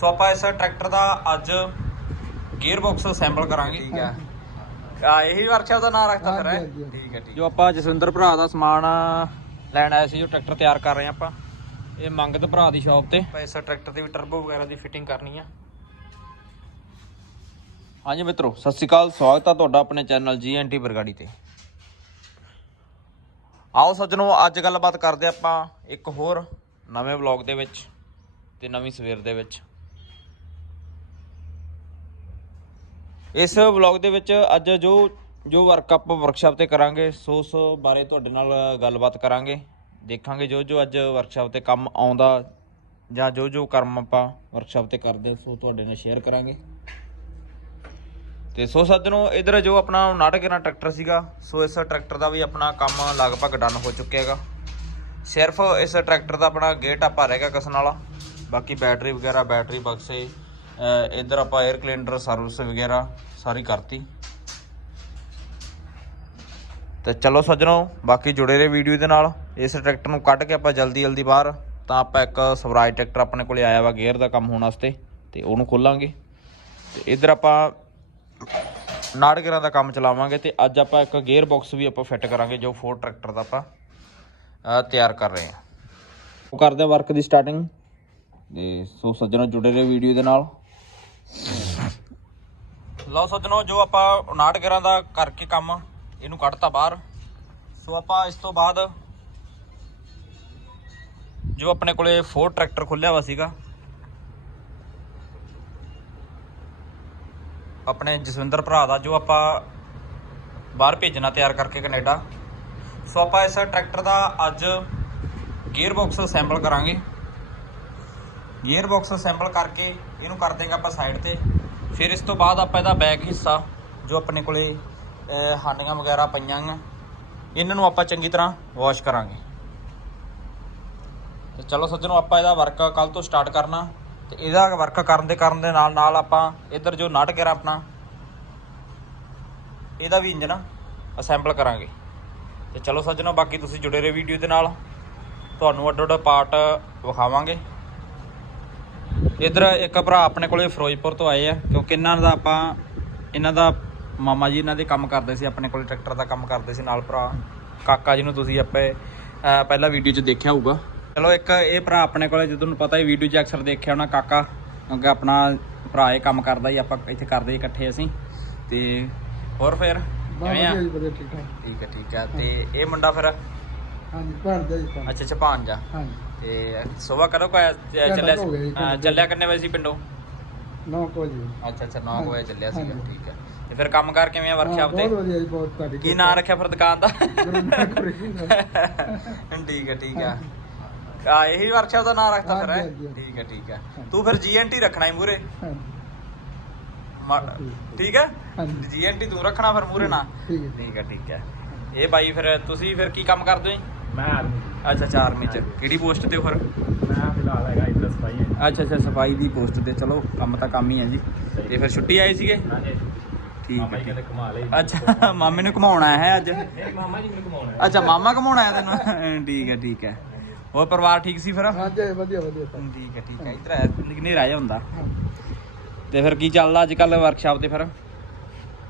ਸੋ ਆਪਾਂ ਇਸ ਟਰੈਕਟਰ ਦਾ ਅੱਜ ਗੀਅਰ ਬਾਕਸ ਅਸੈਂਬਲ ਕਰਾਂਗੇ। ਠੀਕ ਹੈ। ਆ ਇਹੀ ਵਰਕਸ਼ਾਪ ਦਾ ਨਾਮ ਰੱਖਤਾ ਫਿਰ ਹੈ? ਹਾਂਜੀ। ਠੀਕ ਹੈ ਠੀਕ ਜੋ ਆਪਾਂ ਜਸਵਿੰਦਰ ਭਰਾ ਦਾ ਸਮਾਨ ਲੈਣ ਆਏ ਸੀ ਜੋ ਟਰੈਕਟਰ ਤਿਆਰ ਕਰ ਰਹੇ ਹਾਂ ਆਪਾਂ ਇਹ ਮੰਗਤ ਭਰਾ ਦੀ ਸ਼ਾਪ ਤੇ। ਆਪਾਂ ਇਸ ਟਰੈਕਟਰ ਤੇ ਵੀ ਟਰਬੋ ਵਗੈਰਾ ਦੀ ਫਿਟਿੰਗ ਕਰਨੀ ਆ। ਹਾਂਜੀ ਮਿੱਤਰੋ ਸਤਿ ਸ਼੍ਰੀ ਅਕਾਲ ਸਵਾਗਤ ਆ ਤੁਹਾਡਾ ਆਪਣੇ ਚੈਨਲ ਜੀਐਨਟੀ ਬਰਗਾੜੀ ਤੇ। ਆਓ ਸੱਜਣੋ ਅੱਜ ਗੱਲਬਾਤ ਕਰਦੇ ਆਪਾਂ ਇੱਕ ਹੋਰ ਨਵੇਂ ਵਲੌਗ ਦੇ ਵਿੱਚ ਤੇ ਨਵੀਂ ਸਵੇਰ ਦੇ ਵਿੱਚ। ਇਸ ਵਲੌਗ ਦੇ ਵਿੱਚ ਅੱਜ ਜੋ ਜੋ ਵਰਕ ਆਪਾਂ ਵਰਕਸ਼ਾਪ ਤੇ ਕਰਾਂਗੇ, ਸੋ ਉਸ ਬਾਰੇ ਤੁਹਾਡੇ ਨਾਲ ਗੱਲਬਾਤ ਕਰਾਂਗੇ। ਦੇਖਾਂਗੇ ਜੋ ਜੋ ਅੱਜ ਵਰਕਸ਼ਾਪ ਤੇ ਕੰਮ ਆਉਂਦਾ ਜਾਂ ਜੋ ਜੋ ਕਰਮ ਆਪਾਂ ਵਰਕਸ਼ਾਪ ਤੇ ਕਰਦੇ ਸੋ ਤੁਹਾਡੇ ਨਾਲ ਸ਼ੇਅਰ ਕਰਾਂਗੇ। ਤੇ ਸੋ ਸੱਜਣੋ, ਇਧਰ ਜੋ ਆਪਣਾ ਨਾਟਕੇਰਾ ਟਰੈਕਟਰ ਸੀਗਾ, ਸੋ ਇਸ ਟਰੈਕਟਰ ਦਾ ਵੀ ਆਪਣਾ ਕੰਮ ਲਗਭਗ ਡਨ ਹੋ ਚੁੱਕਿਆ ਹੈਗਾ। ਸਿਰਫ ਇਸ ਟਰੈਕਟਰ ਦਾ ਆਪਣਾ ਗੇਟ ਆਪਾਂ ਰਹਿ ਗਿਆ ਕਸਣ ਵਾਲਾ। ਬਾਕੀ ਬੈਟਰੀ ਵਗੈਰਾ ਬੈਟਰੀ ਬਕਸੇ ਇੱਧਰ ਆਪਾਂ 에ਅਰ ਕਲੀਨਰ ਸਰਵਿਸ ਵਗੈਰਾ ਸਾਰੀ ਕਰਤੀ। ਤੇ ਚਲੋ ਸੱਜਣੋ, ਬਾਕੀ ਜੁੜੇ ਰਹੇ ਵੀਡੀਓ ਦੇ ਨਾਲ। ਇਸ ਟਰੈਕਟਰ ਨੂੰ ਕੱਢ ਕੇ ਆਪਾਂ ਜਲਦੀ ਜਲਦੀ ਬਾਹਰ। ਤਾਂ ਆਪਾਂ ਇੱਕ ਸਵਰਾਜ ਟਰੈਕਟਰ ਆਪਣੇ ਕੋਲੇ ਆਇਆ ਵਾ ਗੇਅਰ ਦਾ ਕੰਮ ਹੋਣ ਵਾਸਤੇ। ਤੇ ਉਹਨੂੰ ਖੋਲਾਂਗੇ। ਤੇ ਇੱਧਰ ਆਪਾਂ ਨਾੜ ਨਾੜਗਰਾਂ ਦਾ ਕੰਮ ਚਲਾਵਾਂਗੇ। ਤੇ ਅੱਜ ਆਪਾਂ ਇੱਕ ਗੇਅਰ ਬਾਕਸ ਵੀ ਆਪਾਂ ਫਿੱਟ ਕਰਾਂਗੇ, ਜੋ ਫੋਰ ਟਰੈਕਟਰ ਦਾ ਆਪਾਂ ਤਿਆਰ ਕਰ ਰਹੇ ਹਾਂ। ਉਹ ਕਰਦੇ ਵਰਕ ਦੀ ਸਟਾਰਟਿੰਗ ਤੇ ਸੋ ਸੱਜਣੋ ਜੁੜੇ ਰਹੇ ਵੀਡੀਓ ਦੇ ਨਾਲ। ਲਓ ਸੱਜਣੋ, ਜੋ ਆਪਾਂ 59 ਗਰਾਂ ਦਾ ਕਰਕੇ ਕੰਮ, ਇਹਨੂੰ ਕੱਢਤਾ ਬਾਹਰ। ਸੋ ਆਪਾਂ ਇਸ ਤੋਂ ਬਾਅਦ ਜੋ ਆਪਣੇ ਕੋਲੇ ਫੋਰ ਟਰੈਕਟਰ ਖੁੱਲਿਆ ਵਾ ਸੀਗਾ, ਆਪਣੇ ਜਸਵਿੰਦਰ ਭਰਾ ਦਾ, ਜੋ ਆਪਾਂ ਬਾਹਰ ਭੇਜਣਾ ਤਿਆਰ ਕਰਕੇ ਕੈਨੇਡਾ। ਸੋ ਆਪਾਂ ਇਸ ਟਰੈਕਟਰ ਦਾ ਅੱਜ ਗੀਅਰ ਬਾਕਸ ਅਸੈਂਬਲ ਕਰਾਂਗੇ। ਗੀਅਰ ਬਾਕਸ ਅਸੈਂਬਲ ਕਰਕੇ ਇਹਨੂੰ ਕਰ ਦੇਗਾ ਆਪਾਂ ਸਾਈਡ ਤੇ। ਫਿਰ ਇਸ ਤੋਂ ਬਾਅਦ ਆਪਾਂ ਇਹਦਾ ਬੈਕ ਹਿੱਸਾ, ਜੋ ਆਪਣੇ ਕੋਲੇ ਹਾਂਡੀਆਂ ਵਗੈਰਾ ਪਈਆਂ ਆਂ ਇਹਨਾਂ ਨੂੰ ਆਪਾਂ ਚੰਗੀ ਤਰ੍ਹਾਂ ਵਾਸ਼ ਕਰਾਂਗੇ। ਤੇ ਚਲੋ ਸੱਜਣੋ, ਆਪਾਂ ਇਹਦਾ ਵਰਕ ਕੱਲ ਤੋਂ ਸਟਾਰਟ ਕਰਨਾ। ਤੇ ਇਹਦਾ ਵਰਕ ਕਰਨ ਦੇ ਕਰਨ ਦੇ ਨਾਲ ਨਾਲ ਆਪਾਂ ਇੱਧਰ ਜੋ ਨਟ ਕਰਾ ਆਪਣਾ, ਇਹਦਾ ਵੀ ਇੰਜਨ ਅਸੈਂਬਲ ਕਰਾਂਗੇ। ਤੇ ਚਲੋ ਸੱਜਣੋ, ਬਾਕੀ ਤੁਸੀਂ ਜੁੜੇ ਰਹੋ ਵੀਡੀਓ ਦੇ ਨਾਲ। ਤੁਹਾਨੂੰ ਅੱਡੋ ਅੱਡ ਪਾਰਟ ਵਿਖਾਵਾਂਗੇ। ਇੱਧਰ ਇੱਕ ਭਰਾ ਆਪਣੇ ਕੋਲੇ ਫਿਰੋਜ਼ਪੁਰ ਤੋਂ ਆਏ ਆ ਕਿਉਂਕਿ ਇਹਨਾਂ ਦਾ ਆਪਾਂ ਇਹਨਾਂ ਦਾ ਮਾਮਾ ਜੀ ਇਹਨਾਂ ਦੇ ਕੰਮ ਕਰਦੇ ਸੀ ਆਪਣੇ ਕੋਲੇ ਟਰੈਕਟਰ ਦਾ ਕੰਮ ਕਰਦੇ ਸੀ ਨਾਲ ਭਰਾ। ਕਾਕਾ ਜੀ ਨੂੰ ਤੁਸੀਂ ਆਪੇ ਪਹਿਲਾਂ ਵੀਡੀਓ 'ਚ ਦੇਖਿਆ ਹੋਊਗਾ। ਚਲੋ ਇੱਕ ਇਹ ਭਰਾ ਆਪਣੇ ਕੋਲੇ ਜਦੋਂ ਤੁਹਾਨੂੰ ਪਤਾ ਹੀ ਵੀਡੀਓ 'ਚ ਅਕਸਰ ਦੇਖਿਆ ਹੋਣਾ ਕਾਕਾ ਕਿਉਂਕਿ ਆਪਣਾ ਭਰਾ ਇਹ ਕੰਮ ਕਰਦਾ ਹੀ ਆਪਾਂ ਇੱਥੇ ਕਰਦੇ ਇਕੱਠੇ ਅਸੀਂ। ਤੇ ਹੋਰ ਫਿਰ ਕਿਵੇਂ ਆ? ਠੀਕ ਹੈ ਠੀਕ ਹੈ। ਤੇ ਇਹ ਮੁੰਡਾ ਫਿਰ ਹਾਂਜੀ ਜੀ। ਅੱਛਾ ਅੱਛਾ ਭਾਂਜਾ ਹਾਂਜੀ। ਤੇ ਸਵੇਰ ਕਦੋਂ ਕੋ ਚੱਲਿਆ ਹੋ ਗਿਆ ਜੀ, ਸੀ? ਹਾਂ, ਘੰਟਾ ਚੱਲਿਆ ਕਿੰਨੇ ਵਜੇ ਸੀ ਪਿੰਡੋਂ? ਨੌ ਕੋ ਜੀ ਅੱਛਾ ਅੱਛਾ 9 ਵਜੇ ਚੱਲਿਆ ਹਾਂਜੀ। ਠੀਕ ਹੈ। ਤੇ ਫਿਰ ਕੰਮ ਕਾਰ ਕਿਵੇਂ ਆ ਵਰਕਸ਼ਾਪ ਬਹੁਤ ਤੇ? ਵਧੀਆ ਜੀ ਬਹੁਤ ਤੁਹਾਡੀ ਕੀ ਨਾਂ ਰੱਖਿਆ ਫਿਰ ਦੁਕਾਨ ਦਾ? ਗੁਰੂ ਨਾਨਕ ਦੇਵ ਜੀ ਦਾ। ਠੀਕ ਹੈ ਠੀਕ ਹੈ। ਆ ਇਹੀ ਵਰਕਸ਼ਾਪ ਦਾ ਨਾਮ ਰੱਖਤਾ ਫਿਰ ਹੈਂ? ਹਾਂਜੀ, ਹਾਂਜੀ। ਠੀਕ ਹੈ ਠੀਕ ਹੈ। ਹਾਂਜੀ। ਤੂੰ ਫਿਰ ਜੀਐਨਟੀ ਰੱਖਣਾ ਹੀ ਮੂਰੇ ਹਾਂਜੀ। ਠੀਕ ਹੈ? ਹਾਂਜੀ। ਜੀਐਨਟੀ ਤੂੰ ਰੱਖਣਾ ਫਿਰ ਮੂਰੇ ਨਾ। ਠੀਕ ਹੈ। ਠੀਕ ਹੈ ਠੀਕ ਹੈ। ਇਹ ਬਾਈ ਫਿਰ ਤੁਸੀਂ ਫਿਰ ਕੀ ਕੰਮ ਕਰਦੇ ਹੋ ਜੀ? ਮੈਂ ਆਰਮੀ ਅੱਛਾ ਅੱਛਾ ਆਰਮੀ ਚ ਕਿਹੜੀ ਪੋਸਟ ਤੇ ਹੋ ਫਿਰ ਮੈਂ ਫਿਲਹਾਲ ਹੈਗਾ ਇੱਧਰ ਸਫ਼ਾਈ ਹੈ ਅੱਛਾ ਅੱਛਾ ਸਫ਼ਾਈ ਦੀ ਪੋਸਟ ਤੇ ਚਲੋ ਕੰਮ ਤਾਂ ਕੰਮ ਹੀ ਹੈ ਜੀ ਤੇ ਫਿਰ ਛੁੱਟੀ ਆਏ ਸੀਗੇ ਹਾਂਜੀ ਠੀਕ ਮਾਮਾ ਹੈ ਜੀ ਕਹਿੰਦੇ ਕਮਾ ਲਈ ਅੱਛਾ ਮਾਮੇ ਨੂੰ ਘਮਾਉਣਾ ਹੈ ਅੱਜ ਨਹੀਂ ਮਾਮਾ ਜੀ ਮੈਨੂੰ ਕਮਾਉਣਾ ਅੱਛਾ ਮਾਮਾ ਘਮਾਉਣਾ ਹੈ ਤੈਨੂੰ ਠੀਕ ਹੈ ਠੀਕ ਹੈ ਹੋਰ ਪਰਿਵਾਰ ਠੀਕ ਸੀ ਫਿਰ ਹਾਂਜੀ ਵਧੀਆ ਵਧੀਆ ਸਰ। ਠੀਕ ਹੈ ਠੀਕ ਹੈ ਇਧਰ ਹੈ ਹਨੇਰਾ ਜਿਹਾ ਹੁੰਦਾ ਹਾਂਜੀ। ਤੇ ਫਿਰ ਕੀ ਚੱਲਦਾ ਅੱਜ ਕੱਲ ਵਰਕਸ਼ਾਪ ਤੇ ਫਿਰ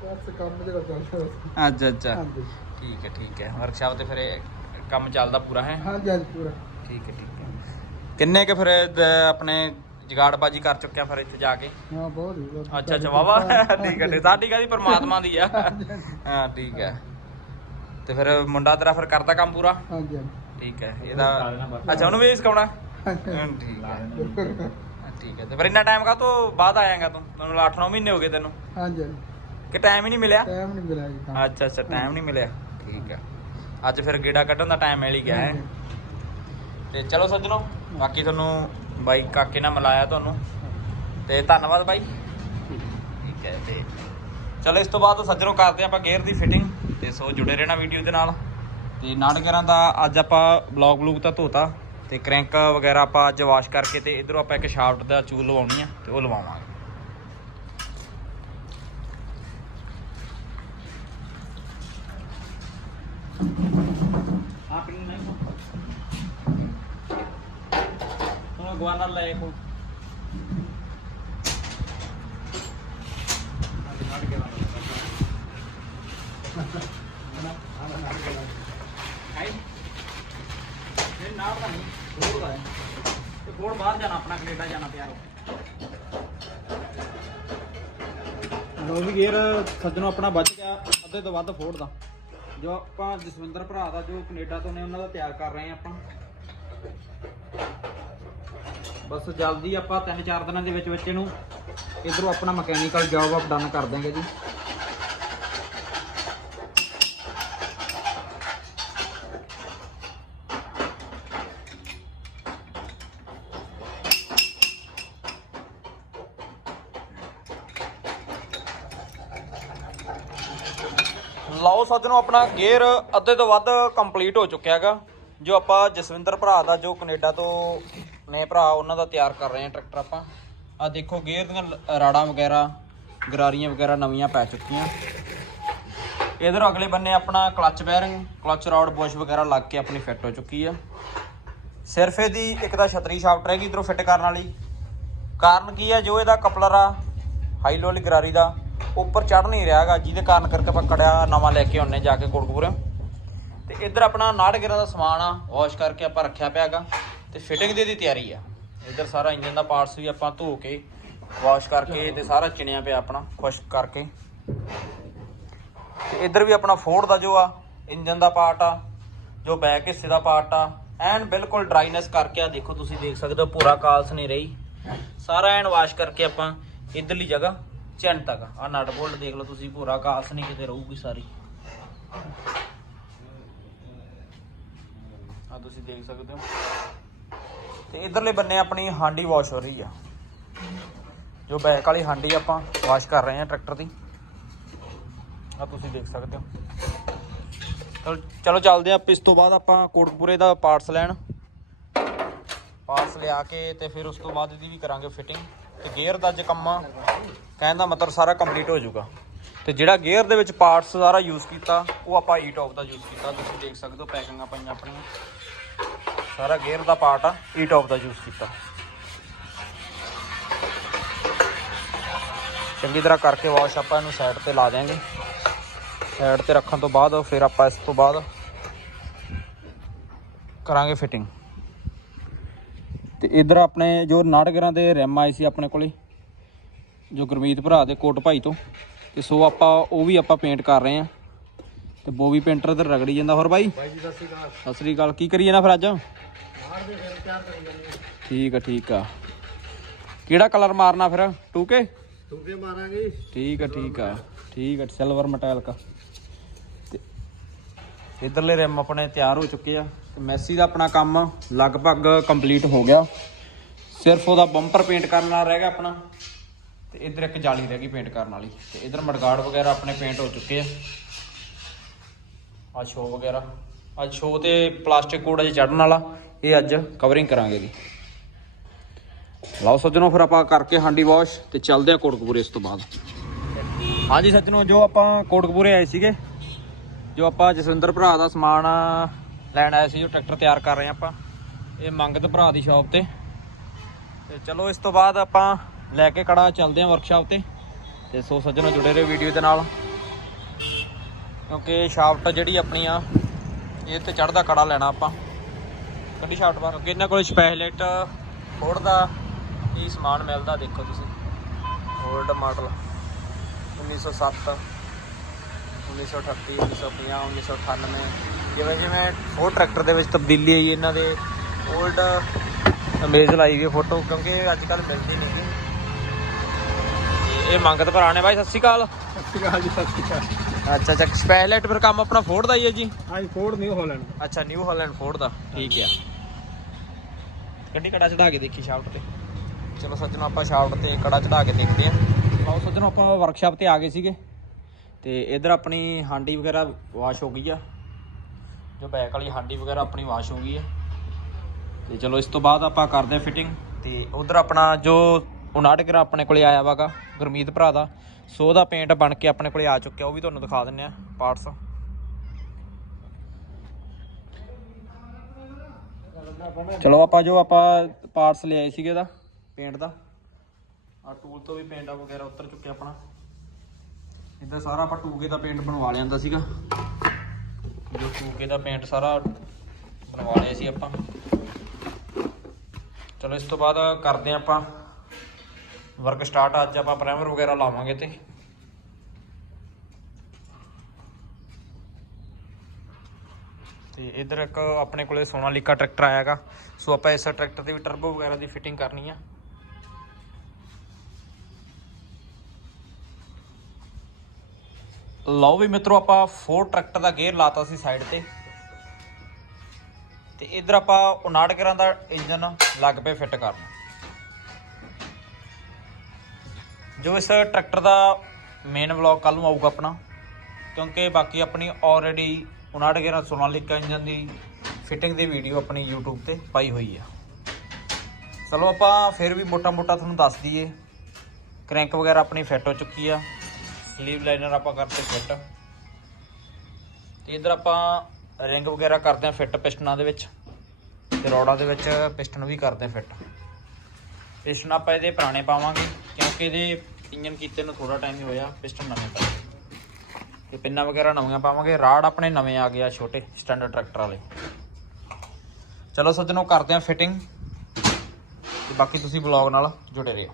ਬਸ ਕੰਮ ਜਿਹੜਾ ਚੱਲਦਾ ਅੱਛਾ ਅੱਛਾ ਹਾਂਜੀ ਠੀਕ ਹੈ ਠੀਕ ਹੈ ਵਰਕਸ਼ਾਪ ਤੇ ਫਿਰ ਇਹ ਕੰਮ ਚੱਲਦਾ ਪੂਰਾ ਹੈ? ਹਾਂਜੀ ਹਾਂਜੀ ਪੂਰਾ। ਠੀਕ ਹੈ ਠੀਕ ਹੈ। ਕਿੰਨੇ ਕੇ ਫਿਰ ਦ- ਆਪਣੇ ਜਗਾੜਬਾਜੀ ਕਰ ਚੁੱਕਿਆ ਫਿਰ ਇੱਥੇ ਜਾ ਕੇ? ਹਾਂ ਬਹੁਤ ਹੀ ਬਹੁਤ। ਅੱਛਾ ਅੱਛਾ ਵਾਵਾ ਠੀਕ ਹੈ ਠੀਕ। ਸਾਡੀ ਕਾਦੀ ਪਰਮਾਤਮਾ ਦੀ ਆ। ਹਾਂ ਠੀਕ ਹੈ। ਤੇ ਫਿਰ ਮੁੰਡਾ ਤੇਰਾ ਫਿਰ ਕਰਦਾ ਕੰਮ ਪੂਰਾ? ਹਾਂਜੀ ਹਾਂਜੀ। ਠੀਕ ਹੈ ਇਹਦਾ ਅੱਛਾ ਉਹਨੂੰ ਵੀ ਸਿਖਾਉਣਾ? ਹਮ, ਠੀਕ ਹੈ। ਠੀਕ ਹੈ ਤੇ ਫਿਰ ਇੰਨਾ ਟਾਈਮ ਕਾ ਤੋਂ ਬਾਅਦ ਆਇਆਗਾ ਤੂੰ? ਤੈਨੂੰ 8-9 ਮਹੀਨੇ ਹੋ ਗਏ ਤੈਨੂੰ। ਹਾਂਜੀ ਹਾਂਜੀ। ਕਿ ਟਾਈਮ ਹੀ ਨਹੀਂ ਮਿਲਿਆ? ਟਾਈਮ ਨਹੀਂ ਮਿਲਿਆ ਜੀ ਕੰਮ ਅੱਛਾ ਅੱਛਾ ਟਾਈਮ ਨਹੀਂ ਮਿਲਿਆ। ਠੀਕ ਹੈ। ਅੱਜ ਫਿਰ ਗੇੜਾ ਕੱਢਣ ਦਾ ਟਾਈਮ ਮਿਲ ਹੀ ਗਿਆ ਹੈ। ਤੇ ਚਲੋ ਸੱਜਣੋ ਬਾਕੀ ਤੁਹਾਨੂੰ ਬਾਈ ਕਾਕੇ ਨਾਲ ਮਿਲਾਇਆ ਤੁਹਾਨੂੰ। ਤੇ ਧੰਨਵਾਦ ਬਾਈ। ਠੀਕ ਹੈ ਤੇ ਚਲੋ ਇਸ ਤੋਂ ਬਾਅਦ ਸੱਜਣੋ ਕਰਦੇ ਆਪਾਂ ਗੇਅਰ ਦੀ ਫਿਟਿੰਗ ਤੇ ਸੋ ਜੁੜੇ ਰਹਿਣਾ ਵੀਡੀਓ ਦੇ ਨਾਲ। ਤੇ ਨਾਟਕਰਾਂ ਦਾ ਅੱਜ ਆਪਾਂ ਬਲੌਗ ਬਲੂਗ ਤਾਂ ਧੋਤਾ। ਤੇ ਕ੍ਰੈਂਕ ਵਗੈਰਾ ਆਪਾਂ ਅੱਜ ਵਾਸ਼ ਕਰਕੇ ਤੇ ਇਧਰੋਂ ਆਪਾਂ ਇੱਕ ਸ਼ਾਫਟ ਦਾ ਚੂਲ ਲਵਾਉਣੀ ਆ ਤੇ ਉਹ ਲਵਾਵਾਂਗੇ। भगवानाला ਬਾਹਰ ਜਾਣਾ, ਆਪਣਾ ਕੈਨੇਡਾ ਜਾਣਾ ਪਿਆਰੋ ਲੋ ਵੀ ਗੇਰ ਸੱਜਣੋ ਆਪਣਾ ਬਚ ਗਿਆ, ਅੱਧੇ ਤੋਂ ਵੱਧ ਫੋੜ ਦਾ। ਜੋ ਆਪਾਂ ਜਸਵਿੰਦਰ ਭਰਾ ਦਾ, ਜੋ ਕੈਨੇਡਾ ਤੋਂ ਨੇ, ਉਹਨਾਂ ਦਾ ਤਿਆਰ ਕਰ ਰਹੇ ਆਪਾਂ। ਬਸ ਜਲਦੀ ਆਪਾਂ 3-4 ਦਿਨਾਂ ਦੇ ਵਿੱਚ ਵਿੱਚ ਇਹਨੂੰ ਇਧਰੋਂ ਆਪਣਾ ਮਕੈਨੀਕਲ ਜੌਬ ਅਪ ਡਨ ਕਰ ਦਾਂਗੇ ਜੀ। ਲਓ ਸੱਜਣੋ, ਆਪਣਾ ਗੇਅਰ ਅੱਧੇ ਤੋਂ ਵੱਧ ਕੰਪਲੀਟ ਹੋ ਚੁੱਕਿਆ ਹੈਗਾ। ਜੋ ਆਪਾਂ ਜਸਵਿੰਦਰ ਭਰਾ ਦਾ, ਜੋ ਕੈਨੇਡਾ ਤੋਂ ਨੇ ਭਰਾ ਉਹਨਾਂ ਦਾ ਤਿਆਰ ਕਰ ਰਹੇ ਹਾਂ ਟਰੈਕਟਰ ਆਪਾਂ। ਆ ਦੇਖੋ, ਗੇਅਰ ਦੀਆਂ ਰਾੜਾਂ ਵਗੈਰਾ, ਗਰਾਰੀਆਂ ਵਗੈਰਾ ਨਵੀਆਂ ਪੈ ਚੁੱਕੀਆਂ। ਇਧਰ ਅਗਲੇ ਬੰਨੇ ਆਪਣਾ clutch bearing, clutch rod bush ਵਗੈਰਾ ਲੱਗ ਕੇ ਆਪਣੀ ਫਿੱਟ ਹੋ ਚੁੱਕੀ ਆ। ਸਿਰਫ ਇਹਦੀ ਇੱਕ ਤਾਂ ਛਤਰੀ ਸ਼ਾਫਟ ਰਹਿ ਗਈ ਇਧਰੋਂ ਫਿੱਟ ਕਰਨ ਵਾਲੀ। ਕਾਰਨ ਕੀ ਆ? ਜੋ ਇਹਦਾ ਕਪਲਰ ਆ ਹਾਈ ਲੋ ਗਰਾਰੀ ਦਾ, ਉੱਪਰ ਚੜ ਨਹੀਂ ਰਿਹਾਗਾ ਜਿਹਦੇ ਕਾਰਨ ਕਰਕੇ ਆਪਾਂ ਕੜਿਆ ਨਵਾਂ ਲੈ ਕੇ ਆਉਨੇ ਜਾ ਕੇ ਕੋਟਕਪੂਰੇ। ਤੇ ਇੱਧਰ ਆਪਣਾ ਨਾੜ ਗੇਰਾਂ ਦਾ ਸਮਾਨ ਆ ਵਾਸ਼ ਕਰਕੇ ਆਪਾਂ ਰੱਖਿਆ ਪਿਆਗਾ ਤੇ ਫਿਟਿੰਗ ਦੀ ਇਹਦੀ ਤਿਆਰੀ ਆ। ਇੱਧਰ ਸਾਰਾ ਇੰਜਨ ਦਾ ਪਾਰਟਸ ਵੀ ਆਪਾਂ ਧੋ ਕੇ ਵਾਸ਼ ਕਰਕੇ ਤੇ ਸਾਰਾ ਚਿਣਿਆ ਪਿਆ ਆਪਣਾ ਖੁਸ਼ਕ ਕਰਕੇ। ਤੇ ਇੱਧਰ ਵੀ ਆਪਣਾ ਫੋਰਡ ਦਾ ਜੋ ਆ ਇੰਜਨ ਦਾ ਪਾਰਟ ਆ, ਜੋ ਬੈਕ ਹਿੱਸੇ ਦਾ ਪਾਰਟ ਆ, ਐਨ ਬਿਲਕੁਲ ਡਰਾਈਨੈਸ ਕਰਕੇ ਆ, ਦੇਖੋ ਤੁਸੀਂ ਦੇਖ ਸਕਦੇ ਹੋ ਪੂਰਾ ਕਾਲਸ ਨਹੀਂ ਰਹੀ ਸਾਰਾ ਐਨ ਵਾਸ਼ ਕਰਕੇ ਆਪਾਂ ਇਧਰਲੀ ਜਗ੍ਹਾ ਚੈਨ ਤੱਕ ਆ। ਨਟ ਬੋਲਟ ਦੇਖ ਲਓ ਤੁਸੀਂ, ਪੂਰਾ ਕਾਲਸ ਨਹੀਂ ਕਿਤੇ ਰਹੂਗੀ ਸਾਰੀ। ਆ ਤੁਸੀਂ ਦੇਖ ਸਕਦੇ ਹੋ। ਤੇ ਇਧਰਲੇ ਬੰਨੇ ਆਪਣੀ ਹਾਂਡੀ ਵਾਸ਼ ਹੋ ਰਹੀ ਆ। ਜੋ ਬੈਕ ਵਾਲੀ ਹਾਂਡੀ ਆਪਾਂ ਵਾਸ਼ ਕਰ ਰਹੇ ਹਾਂ ਟਰੈਕਟਰ ਦੀ। ਆ ਤੁਸੀਂ ਦੇਖ ਸਕਦੇ ਹੋ। ਚਲੋ ਚਲੋ ਚੱਲਦੇ ਆ ਇਸ ਤੋਂ ਬਾਅਦ ਆਪਾਂ ਕੋਟਕਪੂਰੇ ਦਾ ਪਾਰਟਸ ਲੈਣ। ਪਾਰਟਸ ਲਿਆ ਕੇ ਤੇ ਫਿਰ ਉਸ ਤੋਂ ਬਾਅਦ ਇਹਦੀ ਵੀ ਕਰਾਂਗੇ ਫਿਟਿੰਗ ਤੇ ਗੇਅਰ ਦਾ ਅੱਜ ਕਹਿਣ ਦਾ ਮਤਲਬ ਸਾਰਾ ਕੰਪਲੀਟ ਹੋ ਜਾਊਗਾ। ਤੇ ਜਿਹੜਾ ਗੇਅਰ ਦੇ ਵਿੱਚ ਪਾਰਟਸ ਸਾਰਾ ਯੂਜ਼ ਕੀਤਾ, ਉਹ ਆਪਾਂ ਈ ਟੌਪ ਦਾ ਯੂਜ਼ ਕੀਤਾ। ਤੁਸੀਂ ਦੇਖ ਸਕਦੇ ਹੋ ਪੈਕਿੰਗਾਂ ਪਈਆਂ ਆਪਣੀਆਂ। ਸਾਰਾ ਗੇਅਰ ਦਾ ਪਾਰਟ ਆ ਈ ਟੌਪ ਦਾ ਯੂਜ਼ ਕੀਤਾ। ਚੰਗੀ ਤਰ੍ਹਾਂ ਕਰਕੇ ਵਾਸ਼ ਆਪਾਂ ਇਹਨੂੰ ਸਾਈਡ ਤੇ ਲਾ ਦਿਆਂਗੇ। ਸਾਈਡ ਤੇ ਰੱਖਣ ਤੋਂ ਬਾਅਦ, ਫਿਰ ਆਪਾਂ ਇਸ ਤੋਂ ਬਾਅਦ ਕਰਾਂਗੇ ਫਿਟਿੰਗ ਤੇ ਇਧਰ ਆਪਣੇ ਜੋ ਨਾਟਗਰਾਂ ਦੇ ਰਿਮ ਆਏ ਸੀ ਆਪਣੇ ਕੋਲੇ, ਜੋ ਗੁਰਮੀਤ ਭਰਾ ਦੇ ਕੋਟ ਭਾਈ ਤੋਂ, ਤੇ ਸੋ ਆਪਾਂ ਉਹ ਵੀ ਆਪਾਂ ਪੇਂਟ ਕਰ ਰਹੇ ਆ ਤੇ ਬੋਵੀ ਪੇਂਟਰ ਤੇ ਰਗੜੀ ਜਾਂਦਾ ਹੋਰ ਬਾਈ? ਬਾਈ ਜੀ ਸਤਿ ਸ਼੍ਰੀ ਅਕਾਲ। ਸਤਿ ਸ੍ਰੀ ਅਕਾਲ। ਕੀ ਕਰੀਏ ਨਾ ਫਿਰ ਅੱਜ? ਬਾਹਰ ਦੇ ਫਿਰ ਤਿਆਰ ਕਰੀ ਜਾਂਦੇ ਠੀਕ ਆ ਠੀਕ ਆ। ਕਿਹੜਾ ਕਲਰ ਮਾਰਨਾ ਫਿਰ? 2K ਠੂਕੇ ਮਾਰਾਂਗੇ। ਠੀਕ ਆ ਠੀਕ ਆ। ਠੀਕ ਆ ਸਿਲਵਰ ਮੈਟੈਲਿਕ। ਤੇ ਇਧਰਲੇ ਰਿਮ ਆਪਣੇ ਤਿਆਰ ਹੋ ਚੁੱਕੇ ਆ। ਤੇ ਮੈਸੀ ਦਾ ਆਪਣਾ ਕੰਮ ਲਗਭਗ ਕੰਪਲੀਟ ਹੋ ਗਿਆ। ਸਿਰਫ ਉਹਦਾ ਬੰਪਰ ਪੇਂਟ ਕਰਨ ਵਾਲਾ ਰਹਿ ਗਿਆ ਆਪਣਾ। ਤੇ ਇਧਰ ਇੱਕ ਜਾਲੀ ਰਹਿ ਗਈ ਪੇਂਟ ਕਰਨ ਵਾਲੀ। ਤੇ ਇਧਰ ਮਡਗਾਰਡ ਵਗੈਰਾ ਆਪਣੇ ਪੇਂਟ ਹੋ ਚੁੱਕੇ ਆ। ਆ ਸ਼ੋ ਵਗੈਰਾ। ਅੱਜ ਸ਼ੋ ਤੇ ਪਲਾਸਟਿਕ ਕੋਡ ਅਜੇ ਚੜਨ ਵਾਲਾ, ਇਹ ਅੱਜ ਕਵਰਿੰਗ ਕਰਾਂਗੇ ਜੀ। ਲਓ ਸੱਜਣੋ, ਫਿਰ ਆਪਾਂ ਕਰਕੇ ਹਾਂਡੀ ਵਾਸ਼ ਤੇ ਚੱਲਦੇ ਆ ਕੋਟਕਪੂਰੇ ਇਸ ਤੋਂ ਬਾਅਦ। ਹਾਂਜੀ ਸੱਜਣੋ, ਜੋ ਆਪਾਂ ਕੋਟਕਪੂਰੇ ਆਏ ਸੀਗੇ, ਜੋ ਆਪਾਂ ਜਸਵਿੰਦਰ ਭਰਾ ਦਾ ਸਮਾਨ ਲੈਣ ਆਏ ਸੀ, ਜੋ ਟਰੈਕਟਰ ਤਿਆਰ ਕਰ ਰਹੇ ਆ ਆਪਾਂ, ਇਹ ਮੰਗਤ ਭਰਾ ਦੀ ਸ਼ਾਪ ਤੇ। ਤੇ ਚਲੋ, ਇਸ ਤੋਂ ਬਾਅਦ ਆਪਾਂ ਲੈ ਕੇ ਕੜਾ ਚੱਲਦੇ ਆ ਵਰਕਸ਼ਾਪ ਤੇ। ਤੇ ਸੋ ਸੱਜਣੋ, ਜੁੜੇ ਰਹੋ ਵੀਡੀਓ ਦੇ ਨਾਲ। ਕਿਉਂਕਿ ਸ਼ਾਫਟ ਜਿਹੜੀ ਆਪਣੀ ਆ, ਇਹ ਤੇ ਚੜਦਾ ਕੜਾ ਲੈਣਾ ਆਪਾਂ। ਕੱਢੀ ਸ਼ਾਫਟ ਬਾਹਰ। ਕਿਉਂਕਿ ਇਹਨਾਂ ਕੋਲ ਸਪੈਸ਼ਲਿਟ ਫੋੜ ਦਾ ਇਹ ਸਮਾਨ ਮਿਲਦਾ, ਦੇਖੋ ਤੁਸੀਂ। 올ਡ ਮਾਡਲ 1907 1938 1950 1998 ਜਿਵੇਂ ਜਿਵੇਂ ਫੋਰ ਟਰੈਕਟਰ ਦੇ ਵਿੱਚ ਤਬਦੀਲੀ ਆਈ, ਇਹਨਾਂ ਦੇ 올ਡ ਅਮੇਜ਼ ਲਾਈ ਵੀ ਫੋਟੋ ਕਿਉਂਕਿ ਅੱਜ ਕੱਲ ਮਿਲਦੀ ਨਹੀਂ। ਇਹ ਮੰਗਤ ਭਰਾ ਨੇ ਬਾਈ, ਸਤਿ ਸ਼੍ਰੀ ਅਕਾਲ। ਸਤਿ ਸ਼੍ਰੀ ਅਕਾਲ ਜੀ, ਸਤਿ ਸ਼੍ਰੀ ਅਕਾਲ। ਅੱਛਾ ਅੱਛਾ ਸਪੈਸ਼ਲਿਟ ਫਿਰ ਕੰਮ ਆਪਣਾ ਫੋੜ ਦਾ ਹੀ ਹੈ ਜੀ? ਆਈ ਫੋਰਡ ਨਿਊ ਹਾਲੈਂਡ ਅੱਛਾ ਨਿਊ ਹਾਲੈਂਡ ਫੋਰਡ ਦਾ ਠੀਕ ਆ। ਗੱਡੀ ਕੜਾ ਚੜਾ ਕੇ ਦੇਖੀ ਸ਼ਾਫਟ ਤੇ। ਚਲੋ ਸੱਜਣੋ ਆਪਾਂ ਸ਼ਾਫਟ ਤੇ ਕੜਾ ਚੜਾ ਕੇ ਦੇਖਦੇ ਆਂ ਆਓ ਸੱਜਣੋ ਆਪਾਂ ਵਰਕਸ਼ਾਪ ਤੇ ਆ ਗਏ ਸੀਗੇ। ਤੇ ਇਧਰ ਆਪਣੀ ਹਾਂਡੀ ਵਗੈਰਾ ਵਾਸ਼ ਹੋ ਗਈ ਆ। ਜੋ ਬੈਕ ਵਾਲੀ ਹਾਂਡੀ ਵਗੈਰਾ ਆਪਣੀ ਵਾਸ਼ ਹੋ ਗਈ ਆ। ਤੇ ਚਲੋ ਇਸ ਤੋਂ ਬਾਅਦ ਆਪਾਂ ਕਰਦੇ ਆਂ ਫਿਟਿੰਗ ਤੇ ਉਧਰ ਆਪਣਾ ਜੋ 59 ਗਰਾ ਆਪਣੇ ਕੋਲੇ ਆਇਆ ਵਾਗਾ ਗੁਰਮੀਤ ਭਰਾ ਦਾ। ਸੋ ਉਹਦਾ ਪੇਂਟ ਬਣ ਕੇ ਆਪਣੇ ਕੋਲੇ ਆ ਚੁੱਕਿਆ, ਉਹ ਵੀ ਤੁਹਾਨੂੰ ਦਿਖਾ ਦਿੰਨੇ ਆ ਪਾਰਟਸ ਚਲੋ ਆਪਾਂ ਜੋ ਆਪਾਂ ਪਾਰਟਸ ਲਿਆਏ ਸੀਗੇ ਇਹਦਾ ਪੇਂਟ ਦਾ। ਆ ਟੂਲ ਤੋਂ ਵੀ ਪੇਂਟ ਆ ਵਗੈਰਾ ਉਤਰ ਚੁੱਕਿਆ ਆਪਣਾ। ਇੱਧਰ ਸਾਰਾ ਆਪਾਂ ਟੂਕੇ ਦਾ ਪੇਂਟ ਬਣਵਾ ਲਿਆਂਦਾ ਸੀਗਾ। ਜੋ ਟੂਕੇ ਦਾ ਪੇਂਟ ਸਾਰਾ ਬਣਵਾ ਲਿਆ ਸੀ ਆਪਾਂ। ਚਲੋ ਇਸ ਤੋਂ ਬਾਅਦ ਕਰਦੇ ਹਾਂ ਆਪਾਂ ਵਰਕ ਸਟਾਰਟ ਅੱਜ ਆਪਾਂ ਪ੍ਰਾਈਮਰ ਵਗੈਰਾ ਲਾਵਾਂਗੇ ਤੇ। ਤੇ ਇਧਰ ਇੱਕ ਆਪਣੇ ਕੋਲੇ ਸੋਨਾਲੀਕਾ ਟਰੈਕਟਰ ਆਇਆਗਾ। ਸੋ ਆਪਾਂ ਇਸ ਟਰੈਕਟਰ ਤੇ ਵੀ ਟਰਬੋ ਵਗੈਰਾ ਦੀ ਫਿਟਿੰਗ ਕਰਨੀ ਆ। ਲਓ ਵੀ ਮਿੱਤਰੋ, ਆਪਾਂ ਫੋਰ ਟਰੈਕਟਰ ਦਾ ਗੇਅਰ ਲਾਤਾ ਸੀ ਸਾਈਡ ਤੇ। ਤੇ ਇਧਰ ਆਪਾਂ 59 ਗੇਰਾਂ ਦਾ ਇੰਜਨ ਲੱਗ ਪਏ ਫਿੱਟ ਕਰਨ। ਜੋ ਇਸ ਟਰੈਕਟਰ ਦਾ ਮੇਨ ਵਲੌਗ ਕੱਲ ਨੂੰ ਆਊਗਾ ਆਪਣਾ, ਕਿਉਂਕਿ ਬਾਕੀ ਆਪਣੀ ਆਲਰੇਡੀ 59 ਗੇਅਰਾਂ ਸੋਨਾਲੀਕਾ ਇੰਜਨ ਦੀ ਫਿਟਿੰਗ ਦੀ ਵੀਡੀਓ ਆਪਣੀ YouTube ਤੇ ਪਾਈ ਹੋਈ ਆ। ਚਲੋ ਆਪਾਂ ਫਿਰ ਵੀ ਮੋਟਾ-ਮੋਟਾ ਤੁਹਾਨੂੰ ਦੱਸ ਦਈਏ ਕ੍ਰੈਂਕ ਵਗੈਰਾ ਆਪਣੀ ਫਿੱਟ ਹੋ ਚੁੱਕੀ ਆ ਸਲੀਵ ਲਾਈਨਰ ਆਪਾਂ ਕਰਤੇ ਫਿੱਟ ਤੇ ਇਧਰ ਆਪਾਂ ਰਿੰਗ ਵਗੈਰਾ ਕਰਦੇ ਆ ਫਿੱਟ ਪਿਸਟਨਾਂ ਦੇ ਵਿੱਚ, ਤੇ ਰੋਡਾਂ ਦੇ ਵਿੱਚ ਪਿਸਟਨ ਵੀ ਕਰਦੇ ਆ ਫਿੱਟ ਪਿਸਟਨ ਆਪਾਂ ਇਹਦੇ ਪੁਰਾਣੇ ਪਾਵਾਂਗੇ। ਕਿਉਂਕਿ ਇਹਦੇ ਇੰਜਨ ਕੀਤੇ ਨੂੰ ਥੋੜਾ ਟਾਈਮ ਹੀ ਹੋਇਆ ਪਿਸਟਨ ਨਵੇਂ ਪਾਏ। ਤੇ ਪਿੰਨਾਂ ਵਗੈਰਾ ਨਵੀਆਂ ਪਾਵਾਂਗੇ। ਰਾਡ ਆਪਣੇ ਨਵੇਂ ਆ ਗਿਆ ਛੋਟੇ ਸਟੈਂਡਰਡ ਟਰੈਕਟਰ ਵਾਲੇ। ਚਲੋ ਸੱਜਣੋ, ਕਰਦੇ ਆ ਫਿਟਿੰਗ ਤੇ ਬਾਕੀ ਤੁਸੀਂ ਬਲੌਗ ਨਾਲ ਜੁੜੇ ਰਹੋ।